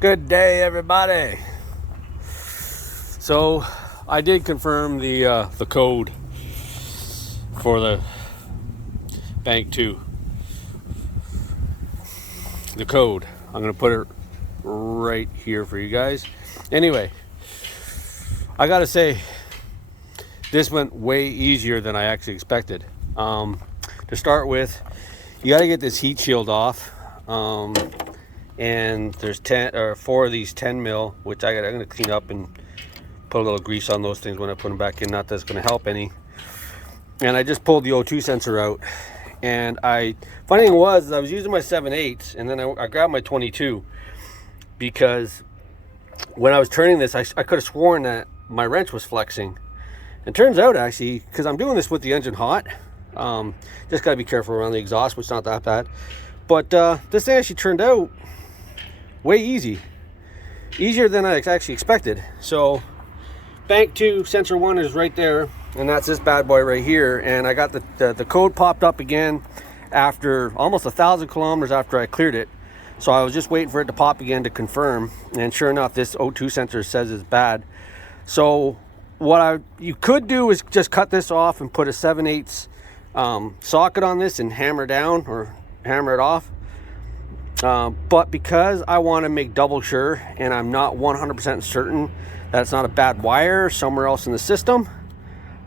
Good day, everybody. So I did confirm the code for the bank 2. The code. I'm gonna put it right here for you guys. Anyway, I gotta say, this went way easier than I actually expected. To start with, you gotta get this heat shield off. And there's 4 of these 10 mil, which I'm gonna clean up and put a little grease on those things when I put them back in. Not that it's gonna help any. And I just pulled the O2 sensor out. And funny thing was, I was using my 7/8, and then I grabbed my 22, because when I was turning this, I could have sworn that my wrench was flexing. And turns out, actually, because I'm doing this with the engine hot, just gotta be careful around the exhaust, which is not that bad. But this thing actually turned out way easier than I actually expected. So bank 2 sensor 1 is right there, and that's this bad boy right here. And I got the code popped up again after almost 1,000 kilometers after I cleared it. So I was just waiting for it to pop again to confirm, and sure enough, this O2 sensor says it's bad. So what you could do is just cut this off and put a 7/8 socket on this and hammer down or hammer it off. But because I want to make double sure, and I'm not 100% certain that it's not a bad wire somewhere else in the system,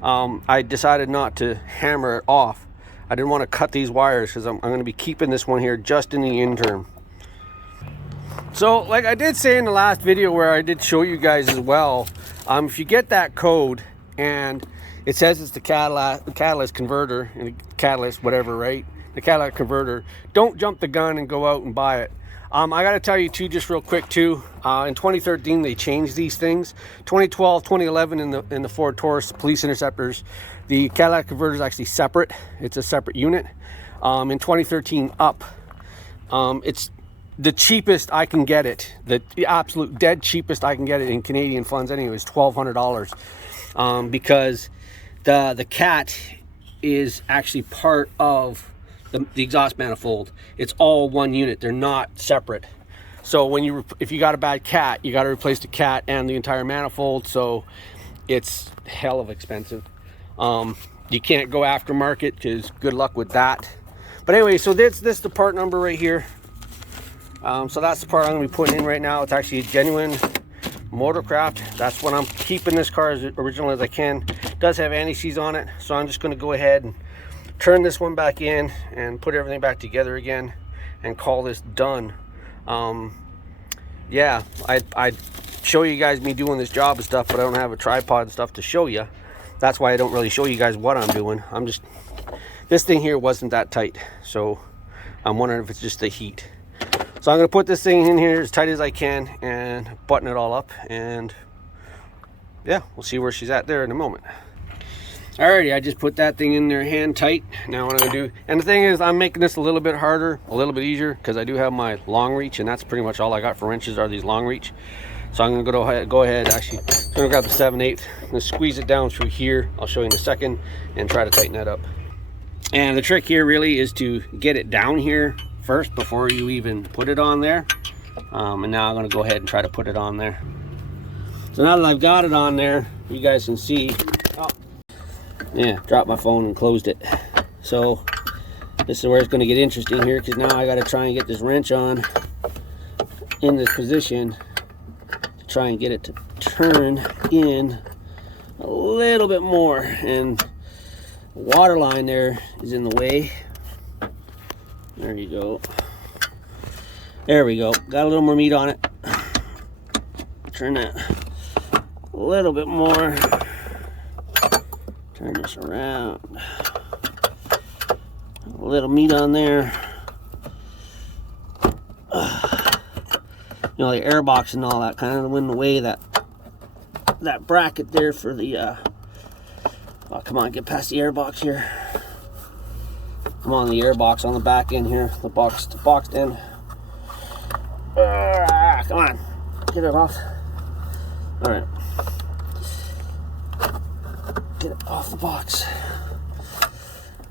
I decided not to hammer it off. I didn't want to cut these wires because I'm going to be keeping this one here just in the interim. So like I did say in the last video where I did show you guys as well, if you get that code and it says it's the catalyst converter, and the catalyst whatever, right? The catalytic converter, don't jump the gun and go out and buy it. I got to tell you too, just real quick too, in 2013 they changed these things. 2012, 2011 in the Ford Taurus Police Interceptors, the catalytic converter is actually separate. It's a separate unit. In 2013 up, it's the cheapest I can get it. The absolute dead cheapest I can get it in Canadian funds anyway is $1,200, because the cat is actually part of the exhaust manifold. It's all one unit. They're not separate. So if you got a bad cat, you got to replace the cat and the entire manifold. So it's hell of expensive. You can't go aftermarket, because good luck with that. But anyway, so this is the part number right here. So that's the part I'm gonna be putting in right now. It's actually a genuine Motorcraft. That's what I'm keeping this car as original as I can. It does have anti-seize on it, so I'm just gonna go ahead and turn this one back in and put everything back together again and call this done. Yeah, I'd show you guys me doing this job and stuff, but I don't have a tripod and stuff to show you. That's why I don't really show you guys what I'm doing. This thing here wasn't that tight, so I'm wondering if it's just the heat. So I'm gonna put this thing in here as tight as I can and button it all up, and yeah, we'll see where she's at there in a moment. Alrighty, I just put that thing in there hand tight. Now what I'm gonna do, and the thing is, I'm making this a little bit harder, a little bit easier, because I do have my long reach, and that's pretty much all I got for wrenches are these long reach. So I'm gonna go ahead, actually, I'm gonna grab the 7/8, I'm gonna squeeze it down through here. I'll show you in a second, and try to tighten that up. And the trick here really is to get it down here first before you even put it on there. And now I'm gonna go ahead and try to put it on there. So now that I've got it on there, you guys can see, yeah, dropped my phone and closed it. So this is where it's going to get interesting here, because now I got to try and get this wrench on in this position to try and get it to turn in a little bit more. And the water line there is in the way. There you go. There we go. Got a little more meat on it. Turn that a little bit more. Turn this around. A little meat on there. You know, the air box and all that kind of went away. That bracket there for the oh, come on, get past the air box here. Come on, the air box on the back end here. The boxed end. Come on, get it off. All right. Get it off the box.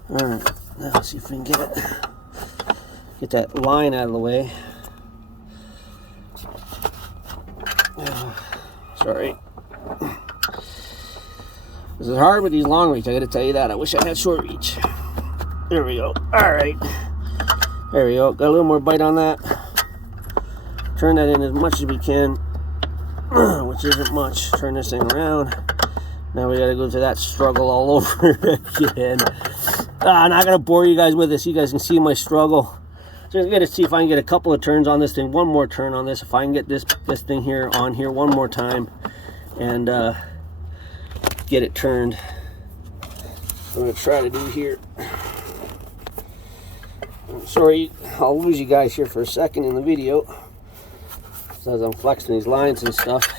All right, now let's see if we can get it. Get that line out of the way. Sorry. This is hard with these long reach, I gotta tell you that. I wish I had short reach. There we go. Alright. There we go. Got a little more bite on that. Turn that in as much as we can, which isn't much. Turn this thing around. Now we gotta go through that struggle all over again. I'm not gonna bore you guys with this. You guys can see my struggle. So I'm gonna see if I can get a couple of turns on this thing. One more turn on this. If I can get this thing here on here one more time and get it turned. I'm gonna try to do here. I'm sorry, I'll lose you guys here for a second in the video as I'm flexing these lines and stuff.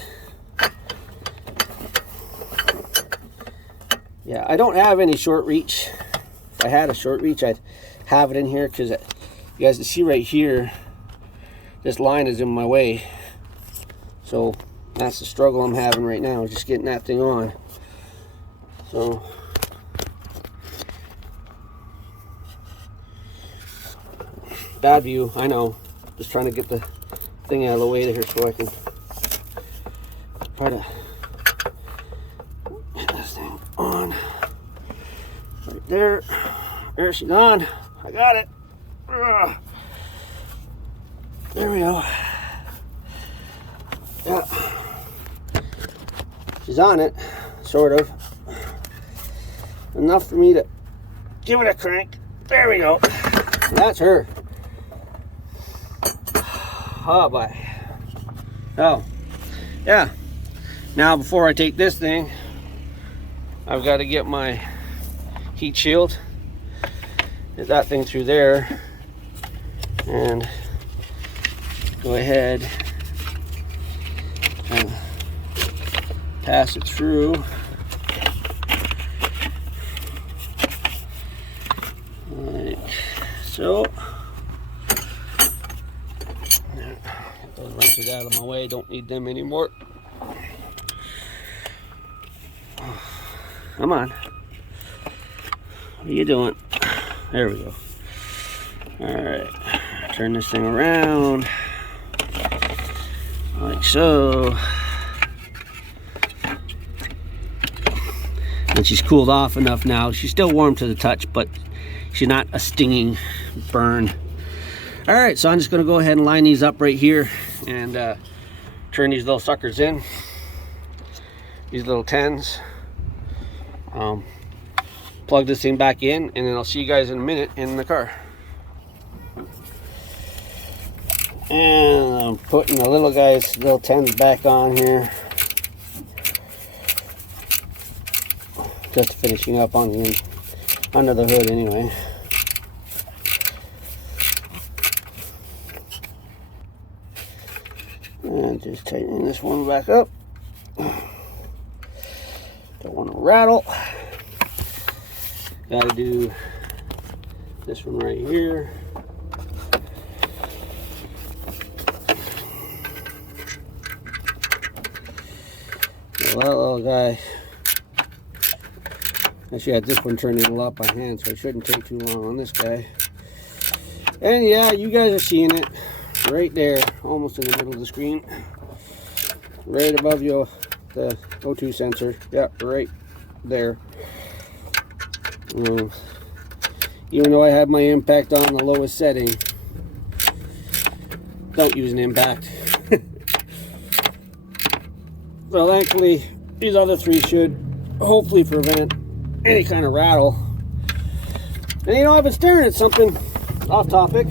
Yeah, I don't have any short reach. If I had a short reach, I'd have it in here, because you guys can see right here, this line is in my way. So that's the struggle I'm having right now, just getting that thing on. So bad view, I know. Just trying to get the thing out of the way here so I can try to get this thing on. Right there. There she's on. I got it. Ugh. There we go. Yeah. She's on it, sort of. Enough for me to give it a crank. There we go. That's her. Oh boy. Oh, yeah. Now before I take this thing, I've got to get my heat shield. Get that thing through there and go ahead and pass it through. Like so. Get those wrenches out of my way, don't need them anymore. Come on. What are you doing? There we go. Alright. Turn this thing around. Like so. And she's cooled off enough now. She's still warm to the touch, but she's not a stinging burn. Alright, so I'm just going to go ahead and line these up right here and turn these little suckers in. These little 10s. Plug this thing back in, and then I'll see you guys in a minute in the car. And I'm putting the little 10s back on here. Just finishing up on the under the hood anyway. And just tightening this one back up. Don't want to rattle. Got to do this one right here. Well, that little guy. Actually, I had this one turned in a lot by hand, so it shouldn't take too long on this guy. And yeah, you guys are seeing it right there, almost in the middle of the screen, right above the O2 sensor. Yeah, right there. Even though I had my impact on the lowest setting, don't use an impact. So thankfully, these other three should hopefully prevent any kind of rattle. And you know, I've been staring at something off topic.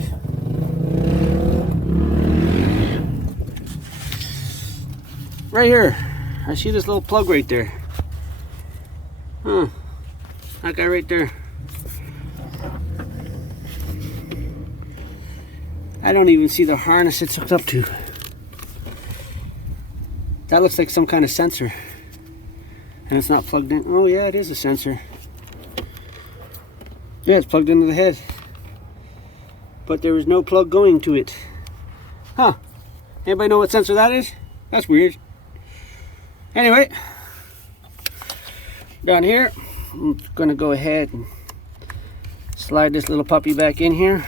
Right here, I see this little plug right there. Huh, that guy right there. I don't even see the harness it's hooked up to. That looks like some kind of sensor. And it's not plugged in. Oh yeah, it is a sensor. Yeah, it's plugged into the head. But there is no plug going to it. Huh. Anybody know what sensor that is? That's weird. Anyway, down here, I'm gonna go ahead and slide this little puppy back in here.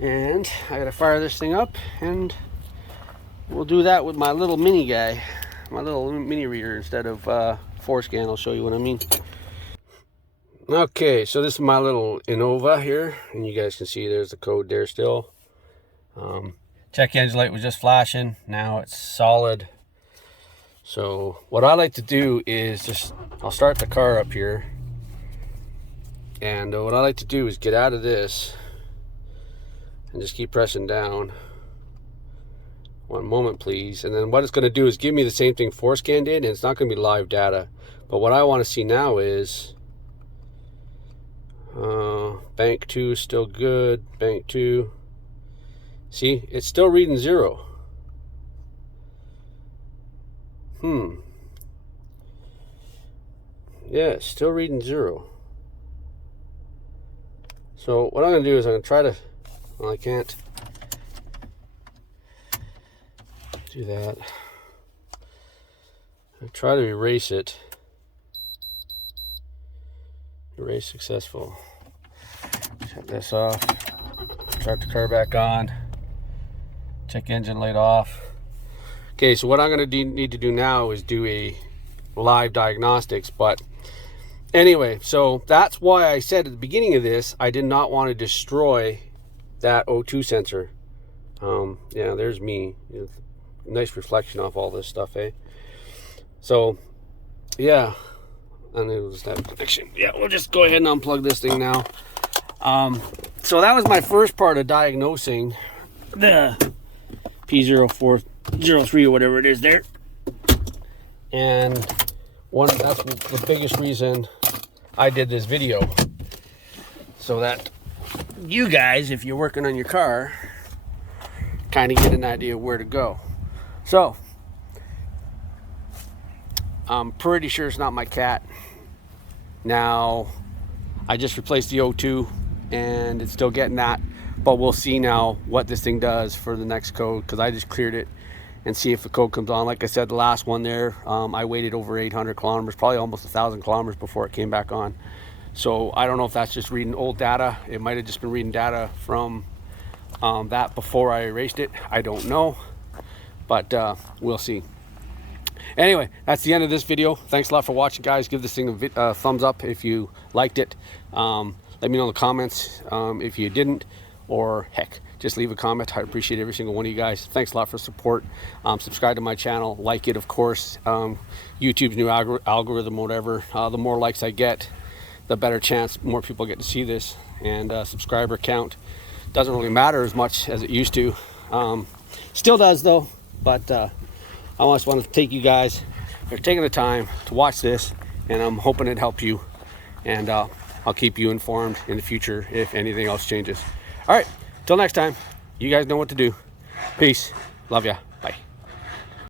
And I gotta fire this thing up and we'll do that with my little mini guy, my little mini reader instead of forescan. I'll show you what I mean. Okay, so this is my little Innova here, and you guys can see there's the code there still. Check engine light was just flashing. Now it's solid. So what I like to do is I'll start the car up here, and what I like to do is get out of this and just keep pressing down. One moment, please. And then what it's going to do is give me the same thing forescan did, and it's not going to be live data. But what I want to see now is bank 2 is still good. Bank 2. See, it's still reading 0. Yeah, it's still reading 0. So what I'm going to do is I'm going to try to, well, I can't do that. I try to erase it. Erase successful. Shut this off. Start the car back on. Check engine light off. Okay, so what I'm going to need to do now is do a live diagnostics. But anyway, so that's why I said at the beginning of this, I did not want to destroy that O2 sensor. Yeah, there's me. Nice reflection off all this stuff, eh? So, yeah. And it was that connection. Yeah, we'll just go ahead and unplug this thing now. So that was my first part of diagnosing the P0430 or whatever it is there. And that's the biggest reason I did this video. So that you guys, if you're working on your car, kind of get an idea of where to go. So, I'm pretty sure it's not my cat. Now, I just replaced the O2 and it's still getting that, but we'll see now what this thing does for the next code, because I just cleared it and see if the code comes on. Like I said, the last one there, I waited over 800 kilometers, probably almost 1,000 kilometers before it came back on. So I don't know if that's just reading old data. It might have just been reading data from that before I erased it. I don't know, but we'll see. Anyway, that's the end of this video. Thanks a lot for watching, guys. Give this thing a thumbs up if you liked it. Let me know in the comments if you didn't, or heck, just leave a comment. I appreciate every single one of you guys. Thanks a lot for support. Subscribe to my channel, like it, of course. YouTube's new algorithm, whatever. The more likes I get, the better chance more people get to see this. And subscriber count doesn't really matter as much as it used to. Still does though, but I just want to thank you guys for taking the time to watch this, and I'm hoping it helped you, and I'll keep you informed in the future if anything else changes. All right, till next time, you guys know what to do. Peace. Love ya.